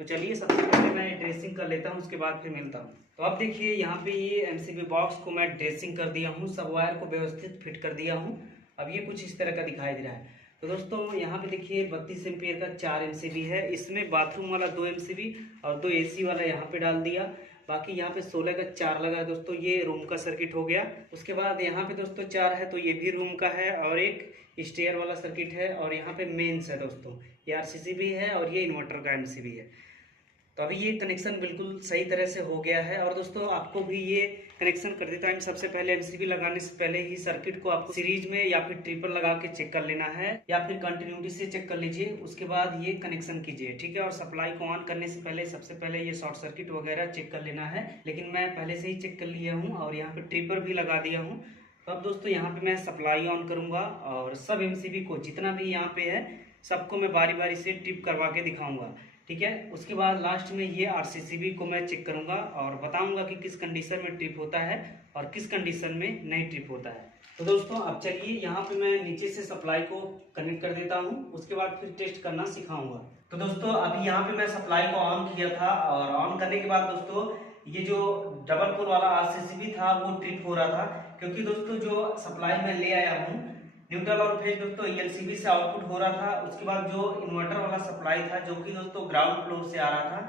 तो चलिए सबसे पहले मैं ड्रेसिंग कर लेता हूँ, उसके बाद फिर मिलता हूँ। तो अब देखिए यहाँ पे ये एमसीबी बॉक्स को मैं ड्रेसिंग कर दिया हूँ, सब वायर को व्यवस्थित फिट कर दिया हूँ। अब ये कुछ इस तरह का दिखाई दे रहा है। तो दोस्तों यहाँ पे देखिए 32 एम्पियर का 4 एमसीबी है, इसमें बाथरूम वाला 2 एमसीबी और 2 एसी वाला यहाँ पे डाल दिया। बाकी यहाँ पे 16 का 4 लगा है दोस्तों, ये रूम का सर्किट हो गया। उसके बाद यहाँ पे दोस्तों 4 है तो ये भी रूम का है, और एक स्टेयर वाला सर्किट है, और यहाँ पे मेंस है दोस्तों, ये आरसीसी भी है और ये इन्वर्टर का एमसीबी है। तो अभी ये कनेक्शन बिल्कुल सही तरह से हो गया है। और दोस्तों आपको भी ये कनेक्शन करते टाइम सबसे पहले एमसीबी लगाने से पहले ही सर्किट को आपको सीरीज में या फिर ट्रिपल लगा के चेक कर लेना है, या फिर कंटिन्यूटी से चेक कर लीजिए, उसके बाद ये कनेक्शन कीजिए, ठीक है। और सप्लाई को ऑन करने से पहले सबसे पहले ये शॉर्ट सर्किट वगैरह चेक कर लेना है, लेकिन मैं पहले से ही चेक कर लिया हूँ और यहाँ पे ट्रिपल भी लगा दिया हूँ। तो अब दोस्तों यहाँ पे मैं सप्लाई ऑन करूँगा और सब एमसीबी को जितना भी यहाँ पे है सबको मैं बारी बारी से ट्रिप करवा के दिखाऊंगा, ठीक है। उसके बाद लास्ट में ये आरसीसीबी को मैं चेक करूंगा और बताऊंगा कि किस कंडीशन में ट्रिप होता है और किस कंडीशन में नहीं ट्रिप होता है। तो दोस्तों अब चलिए यहाँ पे मैं नीचे से सप्लाई को कनेक्ट कर देता हूँ, उसके बाद फिर टेस्ट करना सिखाऊंगा। तो दोस्तों अभी यहाँ पे मैं सप्लाई को ऑन किया था, और ऑन करने के बाद दोस्तों ये जो डबल पोल वाला आरसीसीबी था वो ट्रिप हो रहा था, क्योंकि दोस्तों जो सप्लाई में ले आया हूँ न्यूट्रल और फेज दोस्तों एलसीबी से आउटपुट हो रहा था। उसके बाद जो इन्वर्टर वाला सप्लाई था जो कि दोस्तों ग्राउंड फ्लोर से आ रहा था,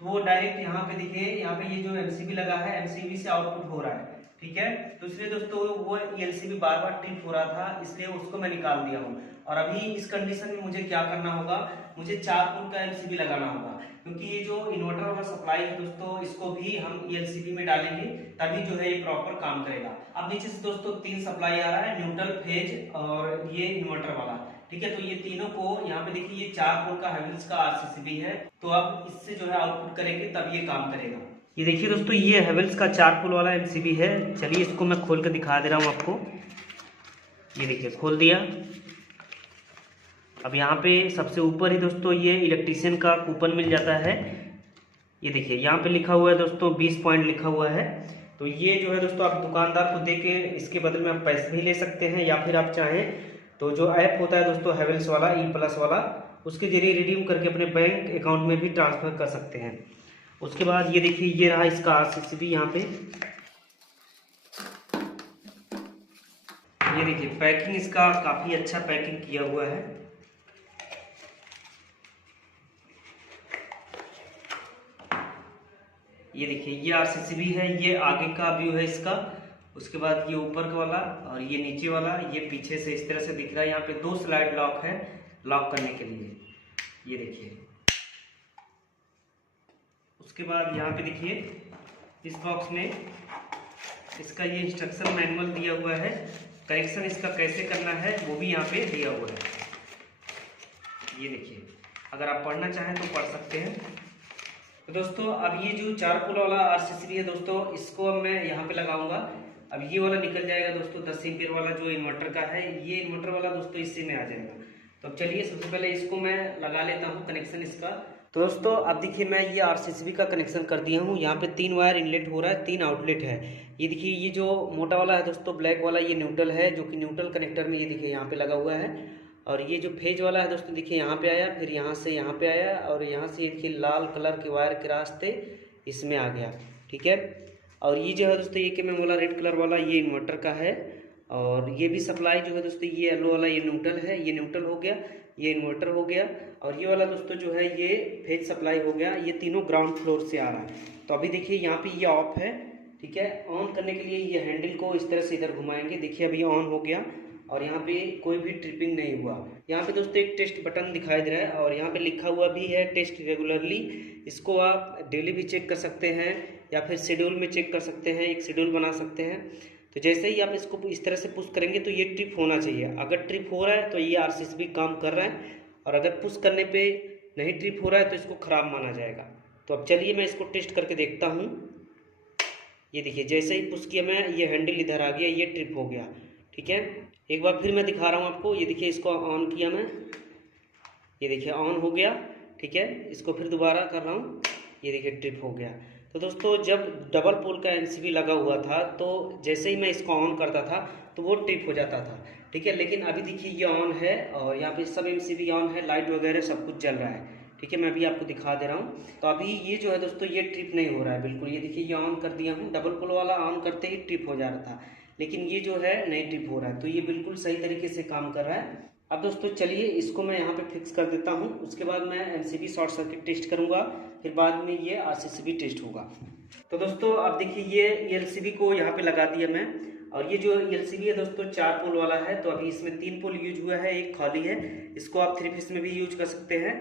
तो वो डायरेक्ट यहाँ पे देखिए, यहाँ पे ये जो एमसीबी लगा है एमसीबी से आउटपुट हो रहा है, ठीक है। तो इसलिए दोस्तों वो एलसीबी बार बार ट्रिप हो रहा था, इसलिए उसको मैं निकाल दिया हूँ। और अभी इस कंडीशन में मुझे क्या करना होगा, मुझे 4 पोल का एलसीबी लगाना होगा, क्योंकि ये जो इन्वर्टर वाला सप्लाई है दोस्तों इसको भी हम एलसीबी में डालेंगे, तभी जो है ये प्रॉपर काम करेगा। अब नीचे से दोस्तों 3 सप्लाई आ रहा है, न्यूट्रल, फेज और ये इन्वर्टर वाला, ठीक है। तो ये तीनों को यहाँ पे देखिए, ये 4 पोल का हैवेल्स का आरसीसीबी है, तो अब इससे जो है आउटपुट करेंगे तब ये काम करेगा। ये देखिए दोस्तों ये हैवेल्स का 4 पोल वाला एमसीबी है। चलिए इसको मैं खोल कर दिखा दे रहा हूँ आपको। ये देखिए खोल दिया। अब यहाँ पे सबसे ऊपर ही दोस्तों ये इलेक्ट्रीशियन का कूपन मिल जाता है। ये देखिए यहाँ पे लिखा हुआ है दोस्तों 20 पॉइंट लिखा हुआ है। तो ये जो है दोस्तों आप दुकानदार को दे के इसके बदले में आप पैसे भी ले सकते हैं, या फिर आप चाहें तो जो ऐप होता है दोस्तों हैवेल्स वाला ई+ वाला, उसके जरिए रिडीम करके अपने बैंक अकाउंट में भी ट्रांसफर कर सकते हैं। उसके बाद ये देखिए ये रहा इसका आरसीसीबी। यहाँ पे ये देखिए पैकिंग इसका काफ़ी अच्छा पैकिंग किया हुआ है। ये देखिए ये आरसीसीबी है, ये आगे का व्यू है इसका। उसके बाद ये ऊपर का वाला और ये नीचे वाला, ये पीछे से इस तरह से दिख रहा है। यहाँ पे 2 स्लाइड लॉक है लॉक करने के लिए, ये देखिए। उसके बाद यहाँ पे देखिए इस बॉक्स में इसका ये इंस्ट्रक्शन मैनुअल दिया हुआ है, कनेक्शन इसका कैसे करना है वो भी यहाँ पे दिया हुआ है। ये देखिए अगर आप पढ़ना चाहें तो पढ़ सकते हैं। तो दोस्तों अब ये जो 4 पोल वाला आरसीसीबी है दोस्तों, इसको अब मैं यहाँ पे लगाऊंगा। अब ये वाला निकल जाएगा दोस्तों 10 एम्पीयर वाला जो इन्वर्टर का है, ये इन्वर्टर वाला दोस्तों इसी में आ जाएगा। तो अब चलिए सबसे पहले इसको मैं लगा लेता हूँ कनेक्शन इसका। तो दोस्तों अब देखिए मैं ये आरसीसीबी का कनेक्शन कर दिया हूँ। यहाँ पे 3 वायर इनलेट हो रहा है, 3 आउटलेट है। ये देखिए ये जो मोटा वाला है दोस्तों ब्लैक वाला, ये न्यूट्रल है, जो कि न्यूट्रल कनेक्टर में ये देखिए यहाँ पे लगा हुआ है। और ये जो फेज वाला है दोस्तों देखिए यहाँ पे आया, फिर यहाँ से यहाँ पे आया, और यहाँ से देखिए लाल कलर के वायर के रास्ते इसमें आ गया, ठीक है। और ये जो है दोस्तों ये कि मैं बोला रेड कलर वाला, ये इन्वर्टर का है। और ये भी सप्लाई जो है दोस्तों ये येलो वाला, ये न्यूट्रल है, ये न्यूट्रल हो गया, ये इन्वर्टर हो गया। और ये वाला दोस्तों जो है ये फेज सप्लाई हो गया। ये तीनों ग्राउंड फ्लोर से आ रहा है। तो अभी देखिए यहाँ पे ये ऑफ है, ठीक है। ऑन करने के लिए ये हैंडल को इस तरह से इधर घुमाएंगे, देखिए अभी ऑन हो गया, और यहाँ पे कोई भी ट्रिपिंग नहीं हुआ। यहाँ पे दोस्तों एक टेस्ट बटन दिखाई दे रहा है, और यहाँ पे लिखा हुआ भी है टेस्ट रेगुलरली। इसको आप डेली भी चेक कर सकते हैं, या फिर शेड्यूल में चेक कर सकते हैं, एक शेड्यूल बना सकते हैं। तो जैसे ही आप इसको इस तरह से पुश करेंगे तो ये ट्रिप होना चाहिए। अगर ट्रिप हो रहा है तो ये आरसीसीबी काम कर रहा है, और अगर पुश करने पे नहीं ट्रिप हो रहा है तो इसको ख़राब माना जाएगा। तो अब चलिए मैं इसको टेस्ट करके देखता हूँ। ये देखिए जैसे ही पुश किया मैं, ये हैंडल इधर आ गया, ये ट्रिप हो गया, ठीक है। एक बार फिर मैं दिखा रहा हूँ आपको। ये देखिए इसको ऑन किया मैं, ये देखिए ऑन हो गया, ठीक है। इसको फिर दोबारा कर रहा हूँ, ये देखिए ट्रिप हो गया। तो दोस्तों जब डबल पोल का एमसीबी लगा हुआ था तो जैसे ही मैं इसको ऑन करता था तो वो ट्रिप हो जाता था, ठीक है। लेकिन अभी देखिए ये ऑन है, और यहाँ पे सब एमसीबी ऑन है, लाइट वगैरह सब कुछ जल रहा है, ठीक है, मैं अभी आपको दिखा दे रहा हूँ। तो अभी ये जो है दोस्तों ये ट्रिप नहीं हो रहा है बिल्कुल। ये देखिए ये ऑन कर दिया हूँ, डबल पोल वाला ऑन करते ही ट्रिप हो जा रहा था, लेकिन ये जो है नहीं ट्रिप हो रहा है। तो ये बिल्कुल सही तरीके से काम कर रहा है। अब दोस्तों चलिए इसको मैं यहाँ पे फिक्स कर देता हूँ, उसके बाद मैं एमसीबी शॉर्ट सर्किट टेस्ट करूँगा, फिर बाद में ये आरसीसीबी टेस्ट होगा। तो दोस्तों अब देखिए ये एलसीबी को यहाँ पे लगा दिया मैं, और ये जो एलसीबी है दोस्तों 4 पोल वाला है। तो अभी इसमें 3 पोल यूज हुआ है, एक खाली है, इसको आप 3 पीस में भी यूज कर सकते हैं।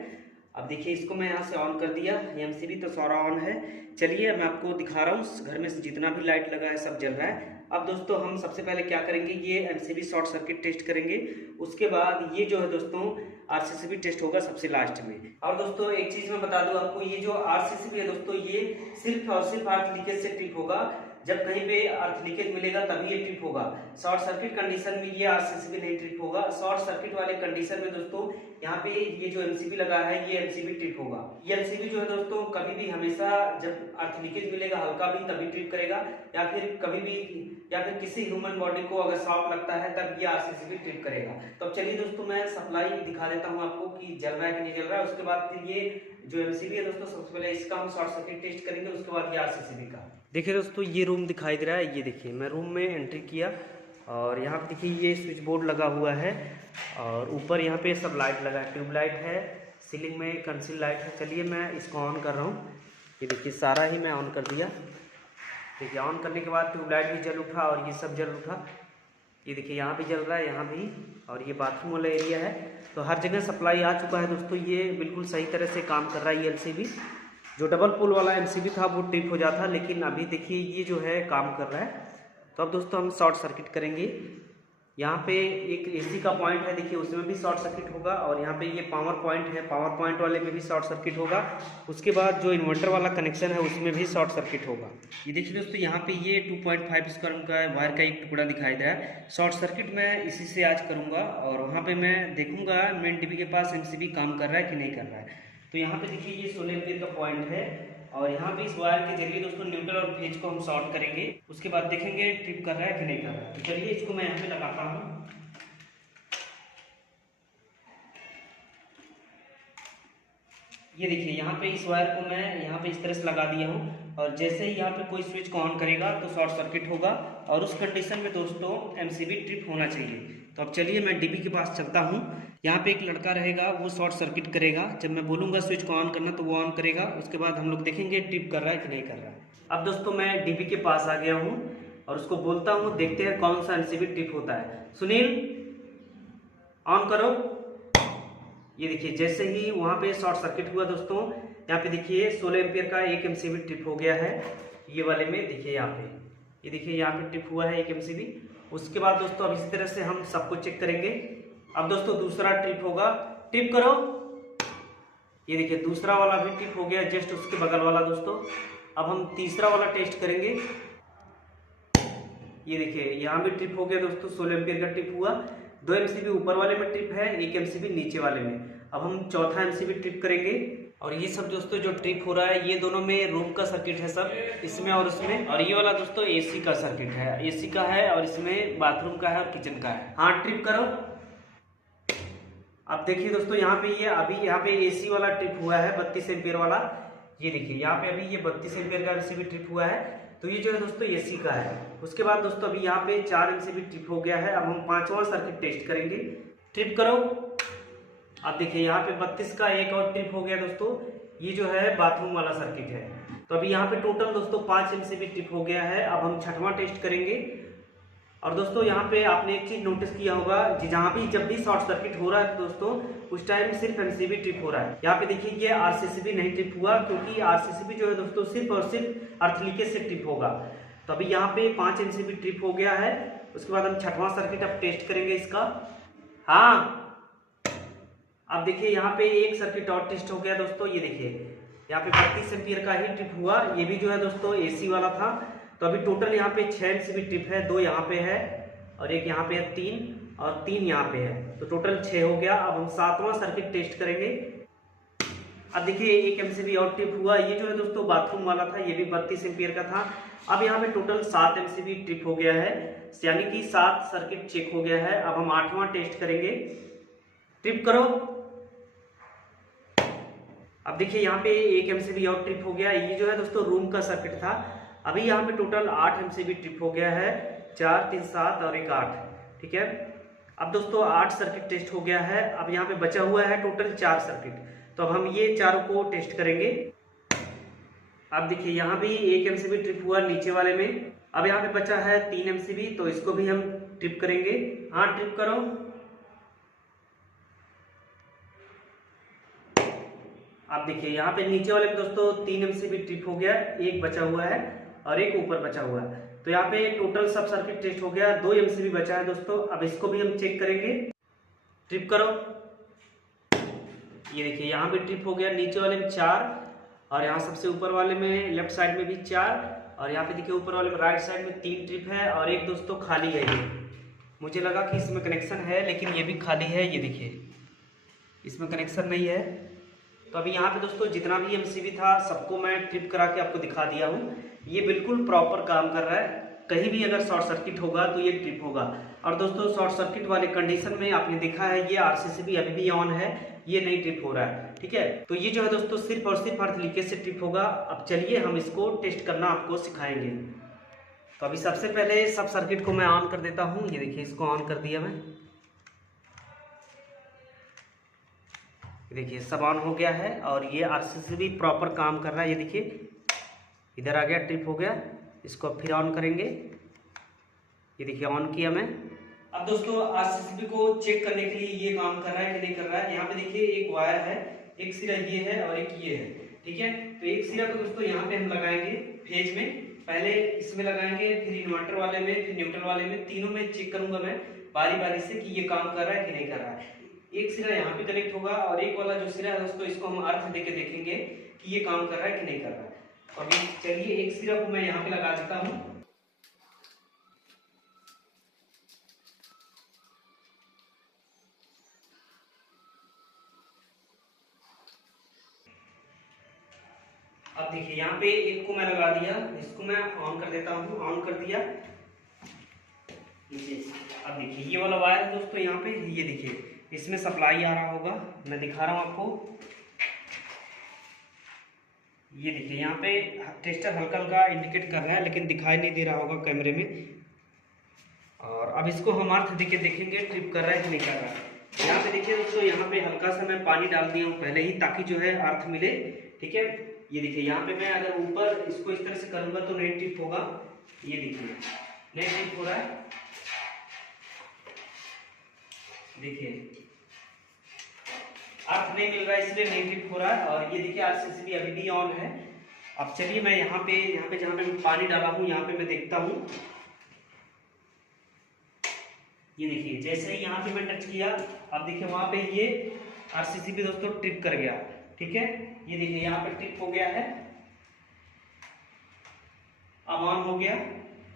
अब देखिए इसको मैं यहाँ से ऑन कर दिया, एमसीबी तो सारा ऑन है। चलिए मैं आपको दिखा रहा हूँ घर में जितना भी लाइट लगा है सब जल रहा है। अब दोस्तों हम सबसे पहले क्या करेंगे, ये एमसीबी शॉर्ट सर्किट टेस्ट करेंगे, उसके बाद ये जो है दोस्तों आरसीसीबी टेस्ट होगा सबसे लास्ट में। और दोस्तों एक चीज मैं बता दूं आपको, ये जो आरसीसीबी है दोस्तों ये सिर्फ और सिर्फ अर्थ लीकेज से ट्रिप होगा। जब कहीं पे अर्थ लीकेज मिलेगा तभी ये ट्रिप होगा। शॉर्ट सर्किट कंडीशन में ये आरसीसीबी नहीं ट्रिप होगा। शॉर्ट सर्किट वाले कंडीशन में दोस्तों यहाँ पे ये जो एमसीबी लगा है ये एमसीबी ट्रिप होगा। ये एमसीबी जो है दोस्तों कभी भी हमेशा जब अर्थ लीकेज मिलेगा हल्का भी तभी ट्रिप करेगा, या फिर कभी भी या फिर किसी ह्यूमन बॉडी को अगर शॉक लगता है तब ये आरसीसीबी ट्रिप करेगा। तो अब चलिए दोस्तों मैं सप्लाई दिखा देता हूँ आपको कि जल रहा है कि नहीं जल रहा है। उसके बाद फिर ये जो एमसीबी है दोस्तों सबसे पहले इसका हम शॉर्ट सर्किट टेस्ट करेंगे, उसके बाद ये आरसीसीबी का। देखिए दोस्तों ये रूम दिखाई दे रहा है, ये देखिए मैं रूम में एंट्री किया और यहाँ पे देखिए ये स्विच बोर्ड लगा हुआ है और ऊपर यहाँ पे सब लाइट लगा है, ट्यूबलाइट है, सीलिंग में कंसील लाइट है। चलिए मैं इसको ऑन कर रहा हूँ, ये देखिए सारा ही मैं ऑन कर दिया। देखिए ऑन करने के बाद ट्यूबलाइट भी जल उठा और ये सब जल उठा। ये देखिए यहाँ भी जल रहा है, यहाँ भी, और ये बाथरूम वाला एरिया है। तो हर जगह सप्लाई आ चुका है दोस्तों, ये बिल्कुल सही तरह से काम कर रहा है। ये एलसीबी जो डबल पोल वाला एमसीबी था वो ट्रिप हो जाता, लेकिन अभी देखिए ये जो है काम कर रहा है। तो अब दोस्तों हम शॉर्ट सर्किट करेंगे। यहाँ पे एक एसी का पॉइंट है, देखिए उसमें भी शॉर्ट सर्किट होगा, और यहाँ पे ये पावर पॉइंट है, पावर पॉइंट वाले में भी शॉर्ट सर्किट होगा। उसके बाद जो इन्वर्टर वाला कनेक्शन है उसमें भी शॉर्ट सर्किट होगा। ये देखिए दोस्तों यहाँ पे ये 2.5 स्क्वायर का वायर का एक टुकड़ा दिखाई दे रहा है। शॉर्ट सर्किट मैं इसी से आज करूँगा और वहाँ पे मैं देखूंगा मेन डीबी के पास एमसीबी काम कर रहा है कि नहीं कर रहा है। तो यहाँ पे देखिए ये 16 एम्पीयर का पॉइंट है, और यहाँ पे इस वायर के जरिए दोस्तों न्यूट्रल और फेज को हम शॉर्ट करेंगे, उसके बाद देखेंगे ट्रिप कर रहा है कि नहीं कर रहा है। तो चलिए इसको मैं यहाँ पे लगाता हूँ। ये देखिए यहाँ पे इस वायर को मैं यहाँ पे इस तरह से लगा दिया हूँ, और जैसे ही यहाँ पे कोई स्विच को ऑन करेगा तो शॉर्ट सर्किट होगा, और उस कंडीशन में दोस्तों एमसीबी ट्रिप होना चाहिए। तो अब चलिए मैं डीबी के पास चलता हूँ। यहाँ पे एक लड़का रहेगा, वो शॉर्ट सर्किट करेगा, जब मैं बोलूँगा स्विच को ऑन करना तो वो ऑन करेगा, उसके बाद हम लोग देखेंगे ट्रिप कर रहा है कि नहीं कर रहा है। अब दोस्तों मैं डीबी के पास आ गया हूँ और उसको बोलता हूँ, देखते हैं कौन सा एमसीबी ट्रिप होता है। सुनील ऑन करो। ये देखिए जैसे ही वहाँ पे शॉर्ट सर्किट हुआ दोस्तों, यहाँ पे देखिए 16 एम्पीयर का एक एमसीबी ट्रिप हो गया है। ये वाले में देखिए यहाँ पे, ये देखिए यहाँ पे ट्रिप हुआ है एक एमसीबी। उसके बाद दोस्तों अब इसी तरह से हम सबको चेक करेंगे। अब दोस्तों दूसरा ट्रिप होगा, ट्रिप करो। ये देखिए दूसरा वाला भी ट्रिप हो गया, जस्ट उसके बगल वाला दोस्तों। अब हम तीसरा वाला टेस्ट करेंगे। ये देखिए यहाँ भी ट्रिप हो गया दोस्तों, 16 एम्पीयर का ट्रिप हुआ। 2 एमसीबी ऊपर वाले में ट्रिप है, 1 एमसीबी नीचे वाले में। अब हम चौथा एमसीबी ट्रिप करेंगे, और ये सब दोस्तों जो ट्रिप हो रहा है ये दोनों में रूम का सर्किट है सब, इसमें और उसमें। और ये वाला दोस्तों एसी का सर्किट है, एसी का है, और इसमें बाथरूम का है और किचन का है। हाँ ट्रिप करो। अब देखिए दोस्तों यहाँ पे ये अभी यहाँ पे एसी वाला ट्रिप हुआ है 32 एम्पीयर वाला। ये देखिए यहाँ पे अभी ये 32 एम्पीयर का एमसीबी ट्रिप हुआ है, तो ये जो है दोस्तों एसी का है। उसके बाद दोस्तों अभी यहाँ पे 4 एमसीबी ट्रिप हो गया है। अब हम 5वां सर्किट टेस्ट करेंगे, ट्रिप करो। अब देखिए यहाँ पे 32 का एक और ट्रिप हो गया दोस्तों, ये जो है बाथरूम वाला सर्किट है। तो अभी यहाँ पे टोटल दोस्तों 5 एमसीबी ट्रिप हो गया है। अब हम 6वां टेस्ट करेंगे। और दोस्तों यहाँ पे आपने एक चीज नोटिस किया होगा, जहाँ भी जब भी शॉर्ट सर्किट हो रहा है दोस्तों उस टाइम सिर्फ एमसीबी ट्रिप हो रहा है। यहाँ पे देखिए ये आरसीसीबी नहीं ट्रिप हुआ, क्योंकि आरसीसीबी जो है दोस्तों सिर्फ और सिर्फ अर्थ लीकेज से ट्रिप होगा। तो अभी यहाँ पे 5 एमसीबी ट्रिप हो गया है। उसके बाद हम 6वां सर्किट अब टेस्ट करेंगे इसका। हाँ अब देखिए यहाँ पे एक सर्किट और टेस्ट हो गया दोस्तों। ये देखिए यहाँ पे 32 एम्पीयर का ही ट्रिप हुआ, ये भी जो है दोस्तों एसी वाला था। तो अभी टोटल यहाँ पे 6 एमसीबी ट्रिप है, 2 यहाँ पे है और एक यहाँ पे है 3, और 3 यहाँ पे है, तो टोटल 6 हो गया। अब हम 7वां सर्किट टेस्ट करेंगे। अब देखिए एक एमसीबी और ट्रिप हुआ, ये जो है दोस्तों बाथरूम वाला था, ये भी 32 एम्पीयर का था। अब यहाँ पे टोटल 7 एमसीबी ट्रिप हो गया है, यानी कि 7 सर्किट चेक हो गया है। अब हम 8वां टेस्ट करेंगे, ट्रिप करो। अब देखिए यहाँ पे एक एमसीबी और ट्रिप हो गया। ये जो है दोस्तों रूम का सर्किट था। अभी यहाँ पे टोटल 8 एमसीबी ट्रिप हो गया है, 4 3 7 और एक 8। ठीक है, अब दोस्तों 8 सर्किट टेस्ट हो गया है। अब यहाँ पे बचा हुआ है टोटल 4 सर्किट, तो अब हम ये चारों को टेस्ट करेंगे। अब देखिए यहाँ भी एक एमसीबी ट्रिप हुआ नीचे वाले में। अब यहाँ पे बचा है 3 एमसीबी, तो इसको भी हम ट्रिप करेंगे। हाँ ट्रिप करो। अब देखिए यहाँ पे नीचे वाले में दोस्तों 3 एमसीबी ट्रिप हो गया, एक बचा हुआ है और एक ऊपर बचा हुआ है। तो यहाँ पे टोटल सब सर्किट टेस्ट हो गया, 2 एमसीबी बचा है दोस्तों। अब इसको भी हम चेक करेंगे। ट्रिप करो। ये देखिए यहाँ पे ट्रिप हो गया, नीचे वाले में 4 और यहाँ सबसे ऊपर वाले में लेफ्ट साइड में भी 4 और यहाँ पे देखिए ऊपर वाले में राइट साइड में 3 ट्रिप है और एक दोस्तों खाली है। ये मुझे लगा कि इसमें कनेक्शन है, लेकिन ये भी खाली है। ये देखिए इसमें कनेक्शन नहीं है। तो अभी यहाँ पे दोस्तों जितना भी एमसीबी था सबको मैं ट्रिप करा के आपको दिखा दिया हूँ। ये बिल्कुल प्रॉपर काम कर रहा है। कहीं भी अगर शॉर्ट सर्किट होगा तो ये ट्रिप होगा। और दोस्तों शॉर्ट सर्किट वाले कंडीशन में आपने देखा है ये आरसीसीबी अभी भी ऑन है, ये नहीं ट्रिप हो रहा है। ठीक है, तो ये जो है दोस्तों सिर्फ और सिर्फ अर्थ लीकेज से ट्रिप होगा। अब चलिए हम इसको टेस्ट करना आपको सिखाएंगे। तो अभी सबसे पहले सब सर्किट को मैं ऑन कर देता हूँ। ये देखिए इसको ऑन कर दिया मैं। देखिए सब ऑन हो गया है और ये आरसीसीबी प्रॉपर काम कर रहा है। ये देखिए इधर आ गया, ट्रिप हो गया। इसको फिर ऑन करेंगे। ये देखिए ऑन किया मैं। अब दोस्तों आरसीसीबी को चेक करने के लिए ये काम कर रहा है कि नहीं कर रहा है। यहाँ पे देखिए एक वायर है, एक सिरा ये है और एक ये है। ठीक है, तो एक सिरा को दोस्तों यहाँ पे हम लगाएंगे फेज में, पहले इसमें लगाएंगे, फिर इन्वर्टर वाले में, फिर न्यूट्रल वाले में। तीनों में चेक करूंगा मैं बारी बारी से कि ये काम कर रहा है कि नहीं कर रहा है। एक सिरा यहाँ पे कनेक्ट होगा और एक वाला जो सिरा है दोस्तों इसको हम अर्थ देके देखेंगे कि ये काम कर रहा है कि नहीं कर रहा है। अभी चलिए एक सिरा को मैं यहाँ पे लगा देता हूँ। अब देखिए यहाँ पे एक को मैं लगा दिया, इसको मैं ऑन कर देता हूँ। ऑन कर दिया। अब देखिए ये वाला वायर है दोस्तों यहाँ पे, ये देखिए इसमें सप्लाई आ रहा होगा, मैं दिखा रहा हूँ आपको। ये देखिए यहाँ पे टेस्टर हल्का हल्का इंडिकेट कर रहा है, लेकिन दिखाई नहीं दे रहा होगा कैमरे में। और अब इसको हम अर्थ देके देखेंगे ट्रिप कर रहा है कि नहीं कर रहा है। यहाँ पे देखिए दोस्तों यहाँ पे हल्का सा मैं पानी डाल दिया हूँ पहले ही, ताकि जो है अर्थ मिले। ठीक है, ये देखिए यहाँ पे मैं अगर ऊपर इसको इस तरह से करूंगा तो नहीं ट्रिप होगा। ये देखिए नहीं ट्रिप हो रहा है। देखिए अर्थ नहीं मिल रहा है इसलिए नहीं ट्रिप हो रहा है। और ये देखिए आरसीसीबी अभी भी ऑन है। अब चलिए मैं यहाँ पे जहाँ पे मैं पानी डाला हूँ यहाँ पे मैं देखता हूँ। ये देखिए जैसे ही यहाँ पे मैं टच किया, अब देखिए वहां पे ये आरसीसीबी दोस्तों ट्रिप कर गया। ठीक है, ये देखिए यहाँ पे ट्रिप हो गया है, अब ऑन हो गया।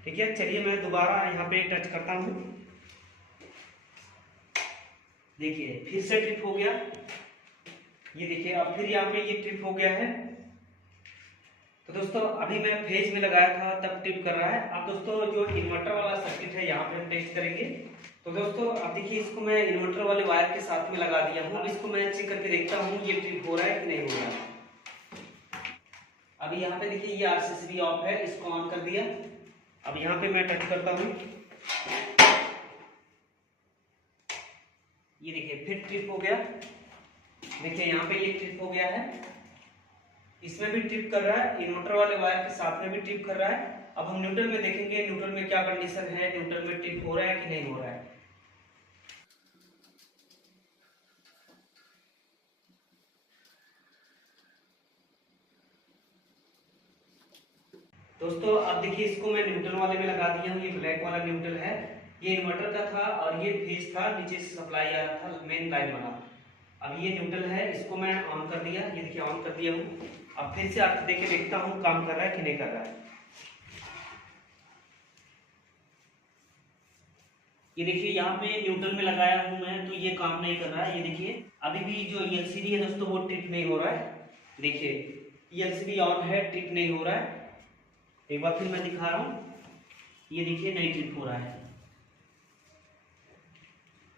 ठीक है, चलिए मैं दोबारा यहाँ पे टच करता हूँ। देखिए फिर से ट्रिप हो गया। ये देखिए अब फिर यहाँ पे ये ट्रिप हो गया है। तो दोस्तों अभी मैं फेज में लगाया था तब ट्रिप कर रहा है। अब दोस्तों जो इन्वर्टर वाला सर्किट है यहाँ पे हम टेस्ट करेंगे। तो दोस्तों अब देखिए इसको मैं इन्वर्टर वाले वायर के साथ में लगा दिया हूँ। अब इसको मैं चेक करके देखता हूँ ये ट्रिप हो रहा है कि नहीं हो रहा है। अभी यहाँ पे देखिए ये आरसीसीबी ऑफ है, इसको ऑन कर दिया। अब यहाँ पे मैं टच करता हूँ। ये देखिए फिर ट्रिप हो गया। देखिए यहाँ पे ये ट्रिप हो गया है, इसमें भी ट्रिप कर रहा है, इन्वर्टर वाले वायर के साथ में भी ट्रिप कर रहा है। अब हम न्यूट्रल में देखेंगे न्यूट्रल में क्या कंडीशन है, न्यूट्रल में ट्रिप हो रहा है कि नहीं हो रहा है। दोस्तों अब देखिए इसको मैं न्यूट्रल वाले में लगा दिया हूँ। ये ब्लैक वाला न्यूट्रल है, ये इन्वर्टर का था और ये फेज था, नीचे से सप्लाई आ रहा था मेन लाइन वाला। अब ये न्यूट्रल है, इसको मैं ऑन कर दिया। ये देखिए ऑन कर दिया हूँ। अब फिर से अर्थ देके देखता हूँ काम कर रहा है कि नहीं कर रहा है। ये देखिए यहाँ पे न्यूट्रल में लगाया हूँ मैं, तो ये काम नहीं कर रहा है। ये देखिए अभी भी जो एलसीडी है दोस्तों वो ट्रिप नहीं हो रहा है। देखिए एलसीडी ऑन है, ट्रिप नहीं हो रहा है। एक बार फिर मैं दिखा रहा हूँ, ये देखिए नहीं ट्रिप हो रहा है।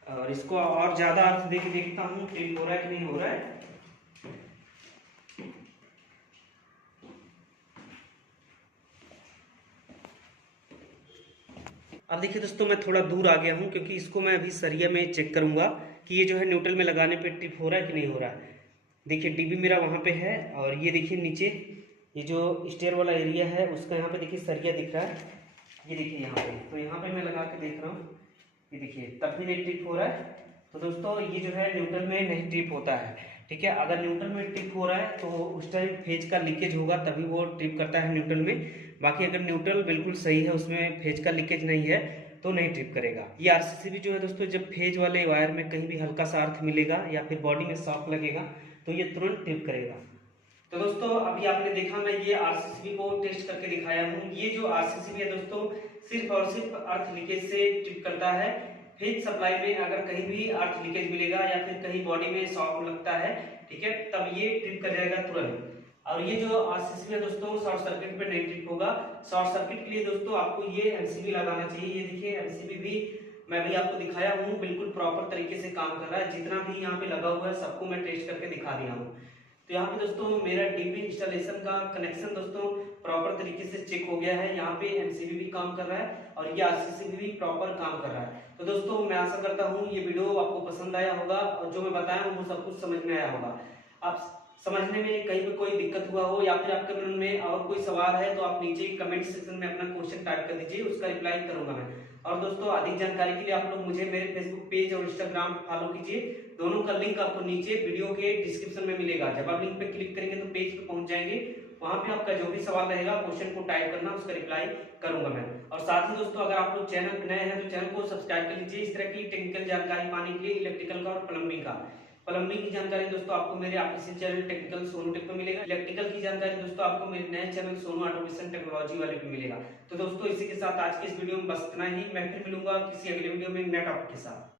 और इसको और ज्यादा अर्थ देके देखता हूँ ट्रिप हो रहा है कि नहीं हो रहा है। अब देखिए दोस्तों, मैं थोड़ा दूर आ गया हूँ क्योंकि इसको मैं अभी सरिया में चेक करूंगा कि ये जो है न्यूट्रल में लगाने पे ट्रिप हो रहा है कि नहीं हो रहा है। देखिए डीबी मेरा वहाँ पे है और ये देखिए नीचे ये जो स्टेयर वाला एरिया है उसका यहाँ पे देखिए सरिया दिख रहा है। ये देखिए यहाँ पे, तो यहाँ पे मैं लगा के देख रहा हूँ, ये देखिए तब भी नहीं ट्रिप हो रहा है। तो दोस्तों ये जो है न्यूट्रल में नहीं ट्रिप होता है, ठीक है। अगर न्यूट्रल में ट्रिप हो रहा है तो उस टाइम फेज का लीकेज होगा तभी वो ट्रिप करता है न्यूट्रल में। बाकी अगर न्यूट्रल बिल्कुल सही है, उसमें फेज का लीकेज नहीं है, तो नहीं ट्रिप करेगा। ये आरसीसीबी जो है दोस्तों, जब फेज वाले वायर में कहीं भी हल्का सा अर्थ मिलेगा या फिर बॉडी में शॉक लगेगा तो ये तुरंत ट्रिप करेगा। तो दोस्तों अभी आपने देखा मैं ये आरसीसीबी को टेस्ट करके दिखाया हूँ। ये जो आरसीसीबी है दोस्तों, सिर्फ और सिर्फ अर्थ लीकेज से ट्रिप करता है। फेज सप्लाई में अगर कहीं भी अर्थ लीकेज मिलेगा या फिर कहीं बॉडी में शॉक लगता है, ठीक है, तब ये ट्रिप कर जाएगा तुरंत। और ये जो आरसीसीबी है दोस्तों, शॉर्ट सर्किट पे नहीं ट्रिप होगा। शॉर्ट सर्किट के लिए दोस्तों आपको ये एमसीबी लगाना चाहिए। ये देखिए एमसीबी भी मैं भी आपको दिखाया हूँ, बिल्कुल प्रॉपर तरीके से काम कर रहा है। जितना भी यहाँ पे लगा हुआ है सबको मैं टेस्ट करके दिखा दिया हूँ। तो यहाँ पे दोस्तों मेरा डीपी इंस्टॉलेशन का कनेक्शन दोस्तों प्रॉपर तरीके से चेक हो गया है। यहाँ पे एमसीबी भी काम कर रहा है और ये आरसीसीबी भी प्रॉपर काम कर रहा है। तो दोस्तों मैं आशा करता हूँ ये वीडियो आपको पसंद आया होगा और जो मैं बताया हूँ वो सब कुछ समझ में आया होगा। आप समझने में कहीं पे कोई दिक्कत हुआ हो या फिर आपके मन में और कोई सवाल है तो आप नीचे कमेंट सेक्शन में अपना क्वेश्चन टाइप कर दीजिए, उसका रिप्लाई करूंगा मैं। और दोस्तों अधिक जानकारी के लिए आप लोग मुझे मेरे फेसबुक पेज और इंस्टाग्राम फॉलो कीजिए। दोनों का लिंक आपको नीचे वीडियो के डिस्क्रिप्शन में मिलेगा। जब आप लिंक पे क्लिक करेंगे तो पेज पे पहुंच जाएंगे। वहां पे आपका जो भी सवाल रहेगा क्वेश्चन को टाइप करना, उसका रिप्लाई करूंगा मैं। और साथ ही दोस्तों अगर आप लोग चैनल पे नए हैं तो चैनल को सब्सक्राइब कर लीजिए इस तरह की टेक्निकल जानकारी पाने के लिए, इलेक्ट्रिकल का और प्लम्बिंग की जानकारी दोस्तों आपको मेरे official channel technical Sonu tech पे मिलेगा। इलेक्ट्रिकल की जानकारी दोस्तों आपको मेरे नए चैनल सोनू ऑटोमेशन टेक्नोलॉजी वाले पे मिलेगा। तो दोस्तों इसी के साथ आज के इस वीडियो में बस इतना ही। मैं फिर मिलूंगा किसी अगले वीडियो में नए टॉपिक के साथ।